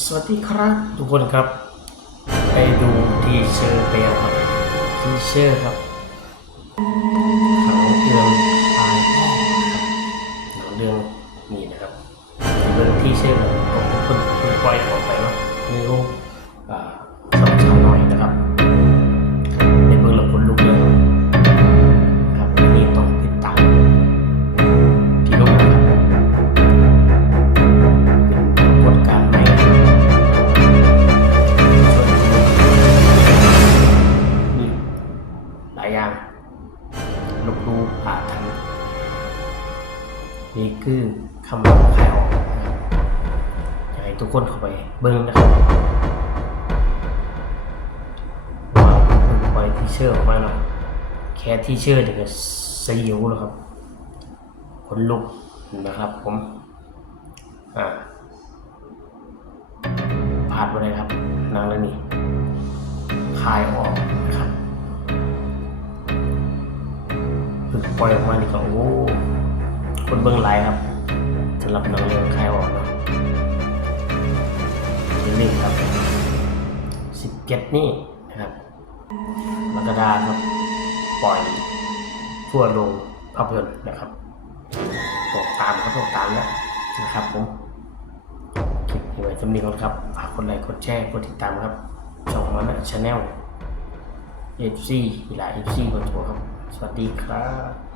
สวัสดีครับ ทุกคนครับ ไปดูทีเชอร์ไปยังครับทีเชอร์ครับเขาเรื่องตายพ่อครับหนังเรื่องนี้นะครับเรื่องทีเชอร์ของคนคนปล่อยออกไปเนาะไม่รู้อ่าายอย่างลบลูอาถรรพ์นี่คือคำบอกขายออกนะครับอยากให้ทุกคนเข้าไปเบิ้งนะครับว่าเพิ่งปทีเชอร์ออกมาแล้วแค่ทีเชอร์เดี๋ยวก็สยิวแล้วครับขนลุกนะครับผมอ่าผ่านไปเลยครับนางเรื่องนี้คายออก ปล่อยออกมานี่ก็โอ้คนเบื้องไลครับสำหรับหนังเรื่องคายออกนาะอย่าลืมครับสิบเจ็ดนี่นะครับมกราครับ ปล่อยทั่วโรงภาพยนตร์นะครับต้องตามครับต้องตามแล้วนะครับผมคลิปนี้ไว้จำนี้ก่อนครับฝากกดไลค์กดแชร์กดติดตามครับช่องมันชาแนลเอฟซีหลาเอฟซีกดโทรครับ สวัสดีครับ